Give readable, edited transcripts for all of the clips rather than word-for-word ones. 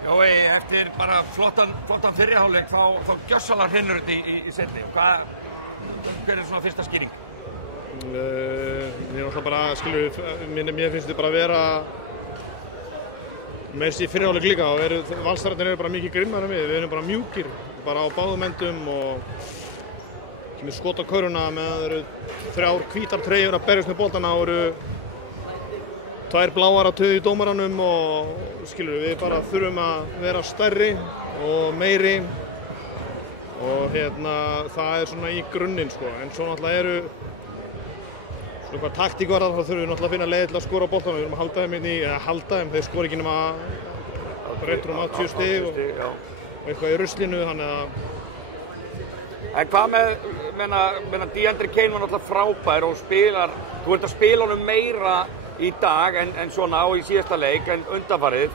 Já, eftir bara flottan fyrri hálfleik þá gjörsamlega hrinnur þetta í seinni. Hver svona fyrsta skýring? Mér náttúrulega bara, mér finnst þetta bara að vera með þessi fyrri hálfleik líka og Valsararnir eru bara mikið grimmari en við erum bara mjúkir, bara á báðum endum og með skot á köruna meðan það eru 3 hvítar treyjur að berjast með boltana og eru 2 bláar að töðu í dómaranum og við bara þurfum að vera stærri og meiri og það er svona í grunninn sko, en svo náttúrulega eru svona eitthvað taktík var það, þá þurfum við náttúrulega að finna leið til að skora á boltanum, við erum að halda þeim, þeir skora ekki nema rétt 80 stig og eitthvað í ruslinu, þannig að En hvað með DeAndre Kane var náttúrulega frábær og þú ert að spila honum meira í dag en svona og í síðasta leik en undanfarið.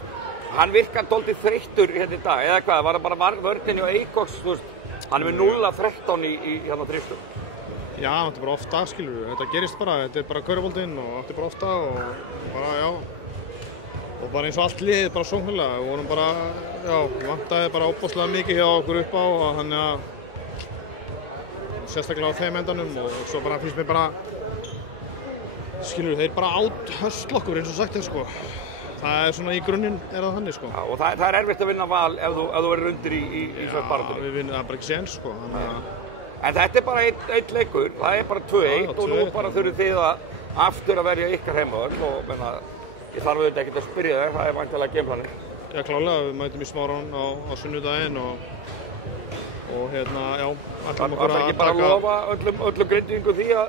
Hann virkar dálítið þreyttur hérna í dag, eða hvað? Var það bara vörnin og Eikoks, þú veist, hann er með 0-13 í hérna þrýstum. Já, þetta er bara ofta, þetta gerist bara, þetta er bara körfuboltinn og þetta er bara ofta og bara, já. Og bara eins og allt liðið bara sóknarlega, við vorum bara, já, vantaði bara óbúslega mikið hjá okkur upp á og þannig að sérstaklega á þeim endanum og svo bara finnst mér bara þeir bara áthösla okkur eins og sagt sko. Það er svona í grunninn það þannig sko. Já, og það er erfitt að vinna val ef þú verður undir í svona baráttunni. Já, við vinnum það bara ekki séns sko. En þetta er bara einn leikur, það er bara 2-1 og nú bara þurfið þið aftur að verja ykkar heimavöll og ég þarf auðvitað ekkert að spyrja þér, það er væntanlega gameplanið. Já, klálega, við mætum í Smáran á sunnudaginn og já, ætlum okkur að taka... Það er ekki bara að lofa öllum Grindvíkingum því að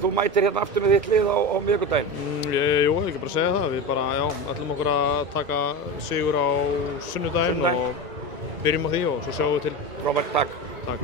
þú mætir hérna aftur með þitt lið á miðvikudaginn? Jú, ég ekki bara segja það. Við bara, já, ætlum okkur að taka sigur á sunnudaginn og byrjum á því og svo sjáum við til. Robert, takk. Takk.